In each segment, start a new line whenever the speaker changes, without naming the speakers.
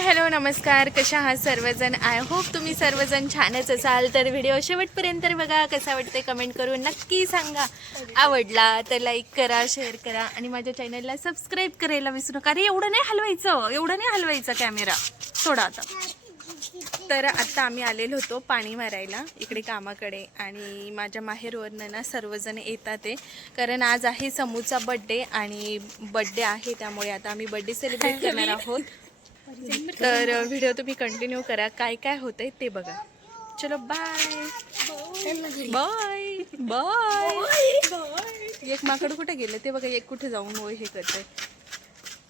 Hello नमस्कार. कशा आहात सर्वजण? आय होप तुम्ही सर्वजण छानच असाल. तर व्हिडिओ शेवटपर्यंत बघा कसा वाटते कमेंट करून नक्की सांगा. आवडला तर लाईक करा शेअर करा आणि माझ्या चॅनलला सबस्क्राईब करायला विसरू नका. अरे एवढं नाही हलवायचं. एवढं नाही हलवायचं कॅमेरा सोडा आता. तर आत्ता आम्ही आलेलो होतो पाणी मारायला इकडे कामाकडे. आणि माझ्या माहेरवरनं ना सर्वजण येतात आहे कारण आज आहे समूचा बड्डे आणि बड्डे आहे त्यामुळे आता आम्ही बड्डे सेलिब्रेट करणार आहोत. तर व्हिडिओ तुम्ही कंटिन्यू करा. काय काय होतंय ते बघा. चलो बाय बाय बाय एक माकड कुठे गेलं? ते बघा एक कुठे जाऊन होय हे करतंय.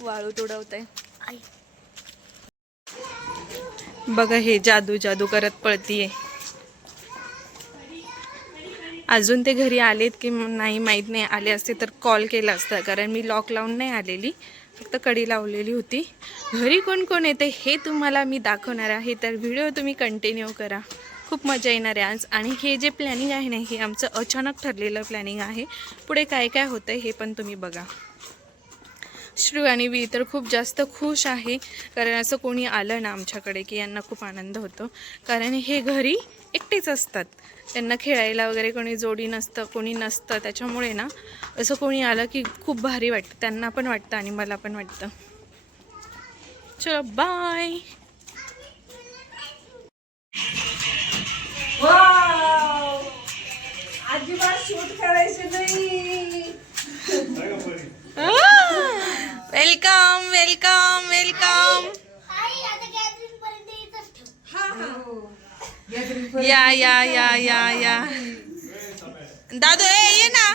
वाळू तोडवत आहे बघा हे जादू जादू करत पळतीये. अजून ते घरी आलेत की नाही माहीत नाही. आले असते तर कॉल केला असता कारण मी लॉक लावून नाही आलेली. फक्त कडी लावलेली होती. घरी कोण कोण येते हे तुम्हाला मी दाखवणार आहे. तर व्हिडिओ तुम्ही कंटिन्यू करा. खूप मजा येणार आहे आज. आणि हे जे प्लॅनिंग आहे ना हे आमचं अचानक ठरलेलं प्लॅनिंग आहे. पुढे काय काय होतं हे पण तुम्ही बघा. श्रू आणि वी तर खूप जास्त खुश आहे. कारण असं कोणी आलं ना आमच्याकडे की यांना खूप आनंद होतो. कारण हे घरी एकटेच असतात. त्यांना खेळायला वगैरे कोणी जोडी नसतं कोणी नसतं. त्याच्यामुळे ना असं कोणी आलं की खूप भारी वाटतं. त्यांना पण वाटतं आणि मला पण वाटतं. चलो बाय
अजिबात शूट करायचे नाही.
वेलकम वेलकम वेलकम या या या या या दादू ए ये ना.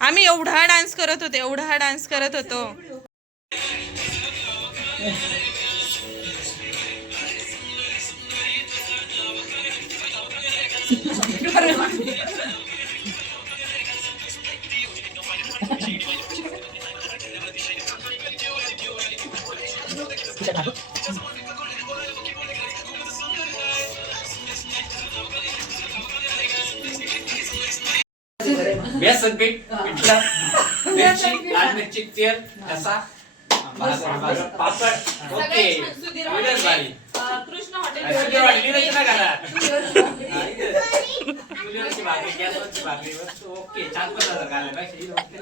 आम्ही एवढा डान्स करत होतो एवढा डान्स करत होतो.
व्यसनपीठ पिठलं. मिरची लाल मिरची तेल ठसा. पापड. ओके. विडर झाली कृष्ण हॉटेल रचना घाला तुझ्याची भाकरी गॅसवरची भाकरी. ओके. छान पदार्थ घाला पाहिजे ओके.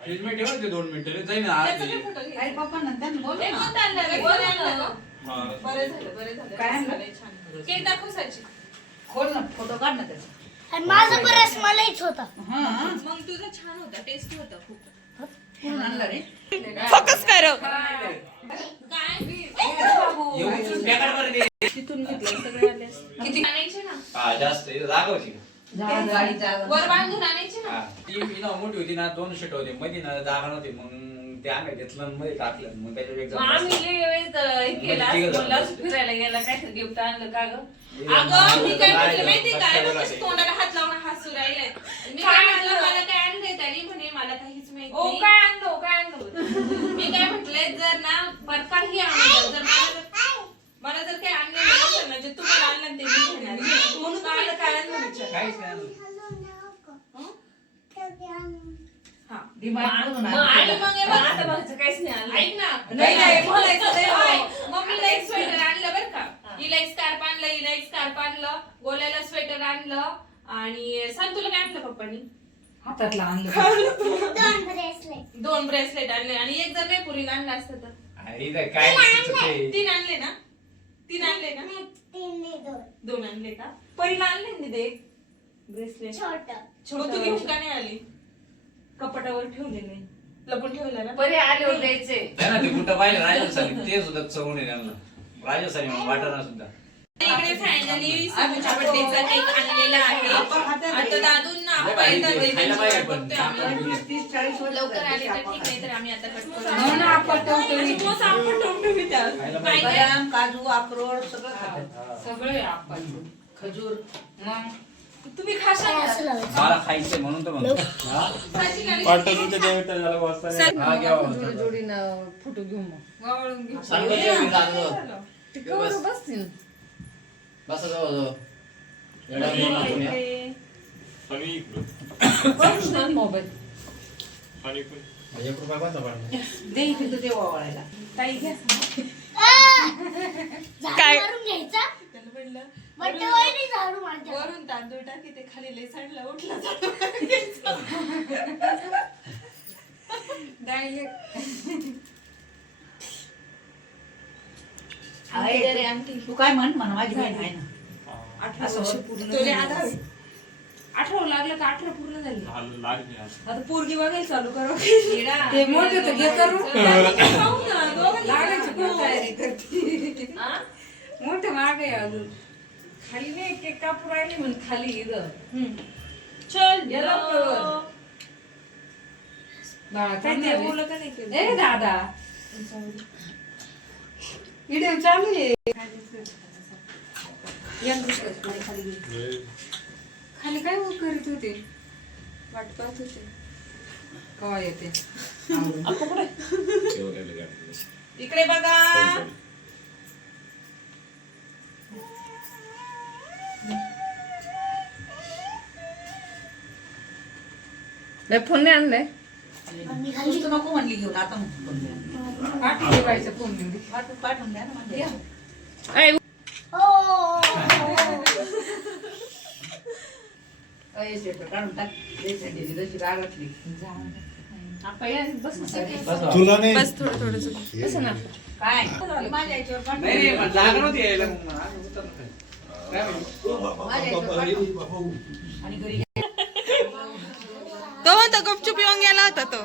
फ्रीजमध्ये ठेवा ते दोन मिनिटं. जाईन आज ते.
आई पप्पा नंतर बोल ना.
हा.
खोल ना फोटो काढ ना त्याचा.
आणि माझा होता.
हा.
मग तुझा छान होता टेस्ट होता खूप.
कोण आणला रे
फोकस कर.
एवढी.
तिथून घेतलं सगळे
किती आणायचे ना?
हा जास्त.
वर बांधून आणायचे ना.
ती मी ना मोठी होती ना दोन शीट होते मध्ये ना जागा नव्हती मग ते आम्ही घेतलं आणि मध्ये टाकलं. मग त्याच्या एक
मग आम्ही लय वेळेस, अं, हे केलं असं बोललं, असं फिरायला गेला काहीतरी गिफ्ट आणलं का ग? अगं मी काय म्हटलं काय तोंडाला हात लावून हसू राहिलाय मी काय म्हटलं मला काय आणलंय त्याने म्हणे मला काहीच माहीत
ओ
नाही
काय आणलं ओ काय आणलं
मी काय म्हटलंय जर ना बरं काही आणलं जर मला जर- मला जर काही आणलं नसेल ना जे तुम्हाला आणलं ना ते मी घेणार म्हणून तुम्हाला काय आणलं विचार
काहीच नाही आणलं.
हा
डिमांड करून
मग आणि मग हे बघ, आता काहीच नाही आणलं. ऐक ना.
नाही, नाही, बोलायचं नाही, हो.
मम्मीला एक स्वेटर आणलं बरं का. हिला एक स्कार्फ आणलं हिला एक आणलं गोल्याला स्वेटर आणलं आणि सांग तुला काय आणलं पप्पानी?
हातातला आणलं.
दोन ब्रेसलेट
दोन ब्रेसलेट आणले आणि एक जर नाही पुरीला आणलं असतं तर?
अरे इथं काय.
तीन आणले ना? तीन आणले ना?
तीन नाही दोन.
दोन आणले का? परीला आणले ना एक ब्रेसलेट
छोट.
तू घेऊन का नाही आली? कपाटावर ठेवले नाही लपून ठेवला ना
बरे आले होते
आहे ना ते कुठं पाहिलं राजस्थानी ते सुद्धा चवून आहे त्यांना राजस्थानी वाटाणा सुद्धा
इकडे फायनली समूच्या बर्थडेचा केक आणलेला आहे आता दादूंना
खायला पाहिजे पण.
आम्ही.
तीस चाळीस वर्ष
लवकर आले तर ठीक नाही तर आम्ही आता कट
हो ना, आपण ठेवतो.
आपण त्यात.
पाहिजे.
बदाम काजू अक्रोड सगळं खातात. सगळे आपण खजूर मग
तुम्ही खाशाल
मला खायचंय म्हणून तर म्हणतो. हा, घ्या बाबा.
जोडीनं फोटो घेऊ मग.
वावळून घेऊ.
सांगतो जेवढी लागलं.
ते कवर बसतील.
बसा जवळ जवळ. एवढा वेळ नको न्या.
मोबाईल
एक रुपया कोणता पडला?
दे इथे तू ते वावळायला.
ताई घ्या.
काय?
मारून घ्यायचा?
त्याला म्हणलं,
वहिनी झाडू
वरून तांदूळ टाकी ते खाली लय सांडला उठला
तू काय म्हण? म्हणा माझी बहीण आहे ना.
पूर्ण अठरा लागलं का पूर्ण झाली.
आता पोरगी बघायला चालू करू.
ते मोठे तर घे करू.
लागायची पण तयारी करते? मोठं माग अजून. खाली नाही केक कापू राहिले म्हणून खाली इथं.
चल
गेला पळवत. बाळा
काय
काय
ते
नाही
बोललं का नाही केलं?
ए दादा. व्हिडिओ चालू आहे.
खाली.
खाली काय हो करीत होते?
वाट पाहत होते.
कवा येते?
इकडे बघा.
फोन नाही आणलाय
तू नको म्हणली घेऊन आता म्हणतो फोन द्या.
पाठी ठेवायचं फोनमध्ये
पाठवून पाठवून द्या ना म्हणजे
हो
बाबा.
तुला नाही
बस थोडं थोडं
बस ना
काय माझ्या याच्यावर पाठवून
नाही नाही.
आणि घरी
तो म्हणतो गपचूप येऊन गेला होता तो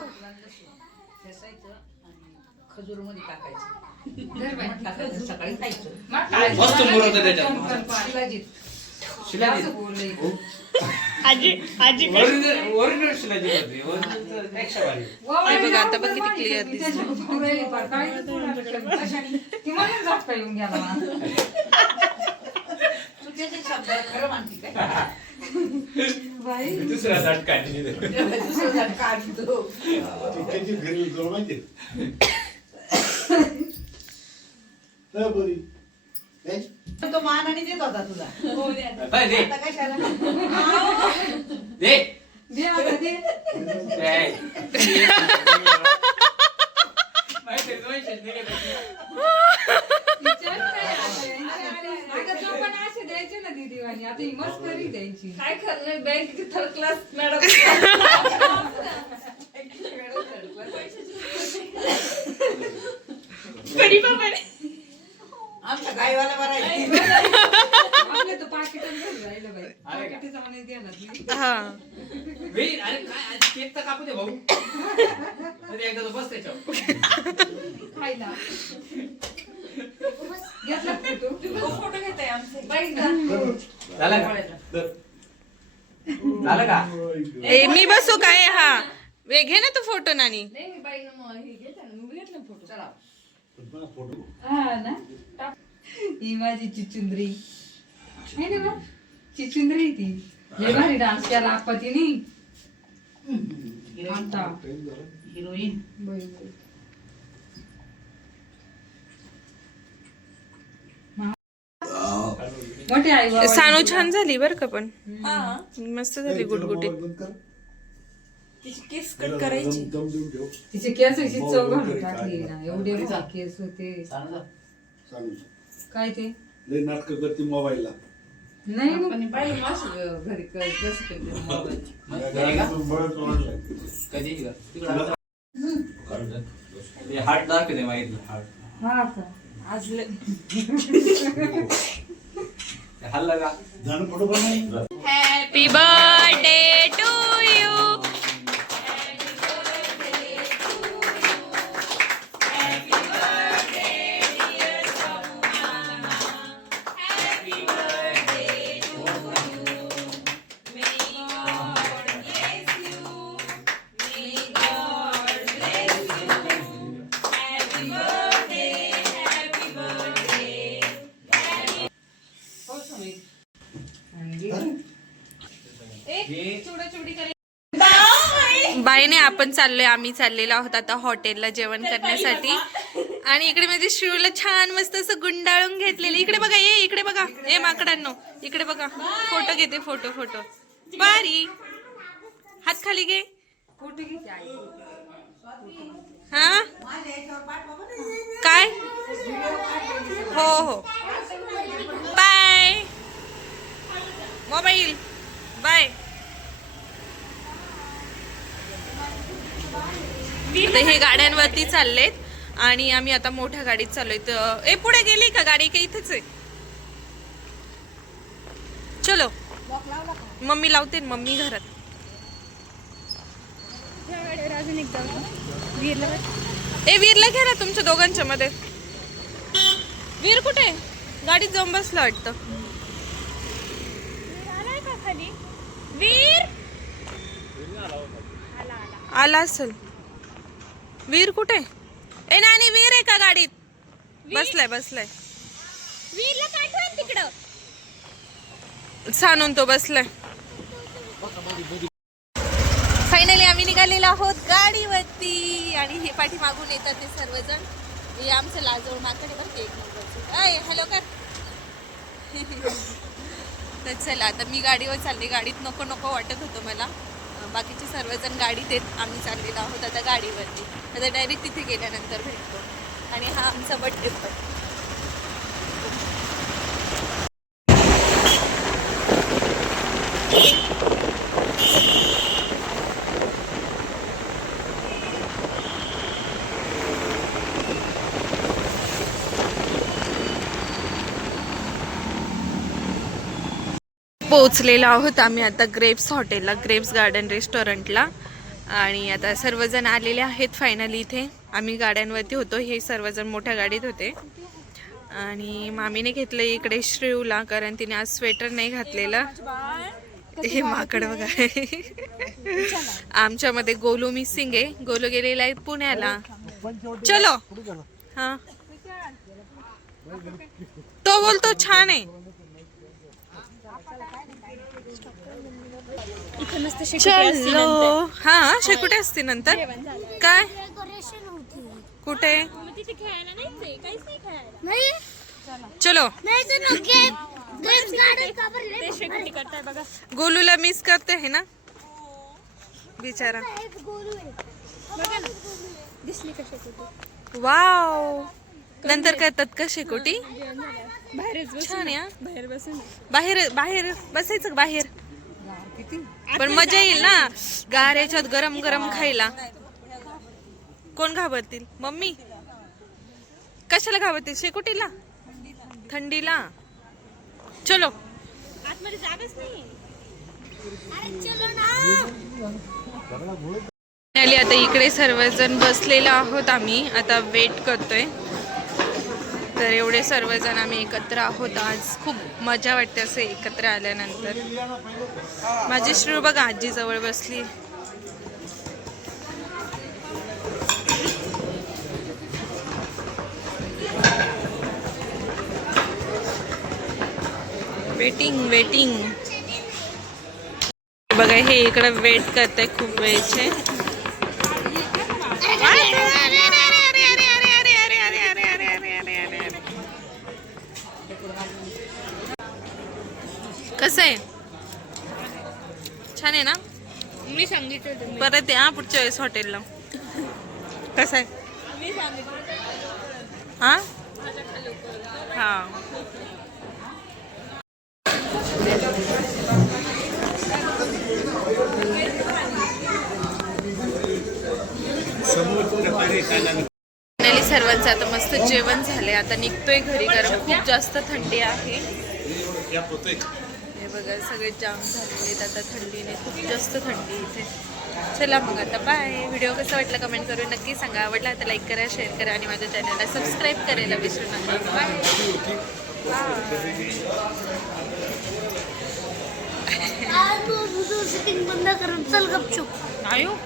खजूरमध्ये टाकायचं सकाळी खायचं
मग काय?
मस्त मुरत आहे त्याच्यात.
शिलाजीत.
शिलाजीत.
असं बोललंय.
आजी आजी
ओरिजिनल ओरिजिनल शिलाजीत होती. ओरिजिनल तर पेक्षा भारी.
वावळायला
हे बघा, आता बघ किती
होती,
दिसतं.
झटका येऊन गेला बाई
दुसरा आहे तिथे.
दुसरं झाड काढतो
त्याची घरी तुला माहिती आहे बरी काय?
तो मानाने देत होता तुला
हो द्या.
बाय, दे.
आता कशाला
दे.
दे आता दे.
दे. माहिती दोनशे दिले पाहिजे.
विचार काय आता? अगं तो पण असे द्यायचे ही मस्करी द्यायची
काय खरं बँक थर्ड क्लास मॅडम कडी बाबाने
आमचा गायवाला बरा आहे
आपल्या तो पाकिटात घरी राहिलं बाई.
आहे का?
पाकिटाचा म्हणे देणार नाही.
हा.
वेई, अरे काय आज केक तर कापू दे भाऊ. एकदा तो बस त्याच्यावर.
खायला. फोटो
फोटो घेताय आमचे
बाई जा.
झालं का धर. झालं का
ए मी बसू काय हा वे घे ना तू फोटो नानी
नाही मी बाई हे घेतला फोटो
चला
हा ना. ही माझी चिचुंद्री आहे ना बा? चिचुंद्री ती लय भारी डान्स केला आपतीने आता
हिरोईन
बाई, बाई. मोठे आई बाबा
सानू छान झाली बर का पण.
हा.
मस्त झाली गुटगुटीत.
तिची केस कट करायची.
तिचे केस अशी चव घालून टाकली ना एवढे केस होते. काय ते?
नाटक करते मोबाईलला.
नाही मग.
पाहिजे मासं घरी कसं करते मोबाईल.
कधी हे हार्ट दाखवते माहिती हार्ट.
हा का?
आज लय-
हल्ला का
झाड पडू पण नाही
हॅपी आपण चाललोय आम्ही चाललेलो आहोत आता हॉटेलला जेवण करण्यासाठी. आणि इकडे म्हणजे शिवला छान मस्त असं गुंडाळून घेतलेलं. इकडे बघा ये इकडे बघा. ए माकडांनो. इकडे बघा. फोटो घेते फोटो फोटो. बारी. हात खाली घे. हा? काय? हो हो. बाय. मोबाईल. बाय. आता हे गाड्यांवरती चाललेत आणि आम्ही आता मोठ्या गाडीत चाललोय. तर ए पुढे गेली का गाडी का इथेच आहे? चलो. मम्मी लावते ना, मम्मी घरात. ए वीरला घ्या ना तुमच्या दोघांच्या मध्ये. वीर कुठे? गाडीत जाऊन बसला वाटतं. वीर आला असेल. वीर कुठे? ए नानी वीर आहे का गाडीत? बसलाय बसलाय. वीरला पाठवा तिकडं. सांगून तो बसलाय. फायनली आम्ही निघालेलो आहोत गाडीवरती. आणि हे पाठी मागून येतात ते सर्वजण. हे आमचं लाजवळ माकडे बरं एक नंबरचं. अय हॅलो कर. तर चला आता मी गाडीवर चालली. गाडीत नको नको वाटत होतं मला. बाकीचे सर्वजण गाडीत देत आम्ही चाललेलो आहोत आता गाडीवरती. आता डायरेक्ट तिथे गेल्यानंतर भेटतो. आणि हा आमचा बड्डे पण पोचलेलो आहोत आम्ही आता ग्रेप्स हॉटेलला ग्रेप्स गार्डन रेस्टॉरंटला. आणि आता सर्वजण आलेले आहेत फायनली इथे. आम्ही गाड्यांवरती होतो हे सर्वजण मोठ्या गाडीत होते. आणि मामीने घेतलं इकडे श्रीवला कारण तिने आज स्वेटर नाही घातलेलं. हे माकड वगैरे. आमच्यामध्ये गोलू मिसिंग आहे. गोलू गेलेला आहे पुण्याला. चलो. हा. तो बोलतो छान आहे. चलो. हा शेकुटे असते नंतर? काय? कुठे?
नाही
चलो. गोलूला मिस करते है ना? बिचारा.
एक गोलू आहे. दिसली कशी
वाव. नंतर करतात का शेकोटी? हा. बाहेर बाहेर बसायचं बाहेर? पण मजा येईल ना. गार याच्यात गरम गरम खायला. कोण घाबरतील? मम्मी? कशाला घाबरतील? शेकोटीला? थंडीला? चलो. आता इकडे सर्वजण बसलेलो आहोत आम्ही. आता वेट करतोय. तर एवढे सर्वजण आम्ही एकत्र आहोत. आज खूप मजा वाटते असं एकत्र आल्यानंतर. माझी श्रू बघा आजी जवळ बसली. वेटिंग वेटिंग बघा हे इकडं वेट करताय खूप वेळचे. कसं आहे? छान आहे ना?
मी सांगितलं
परत या पुढच्या वेळेस हॉटेलला कसं आहे? हा? हा. फायनली सर्वांचं आता मस्त जेवण झालंय. आता निघतोय घरी कारण खूप जास्त थंडी आहे. हे बघा सगळे जाम झालेले आता थंडीने खूप जास्त थंडी इथे. चला मग आता बाय व्हिडिओ कसा वाटला कमेंट करून नक्की सांगा. आवडला तर लाईक करा शेअर करा आणि माझ्या चॅनलला सबस्क्राईब करायला विसरू नका. बाय
आज तू सिटिंग बंद करून चल गपचूप
हो.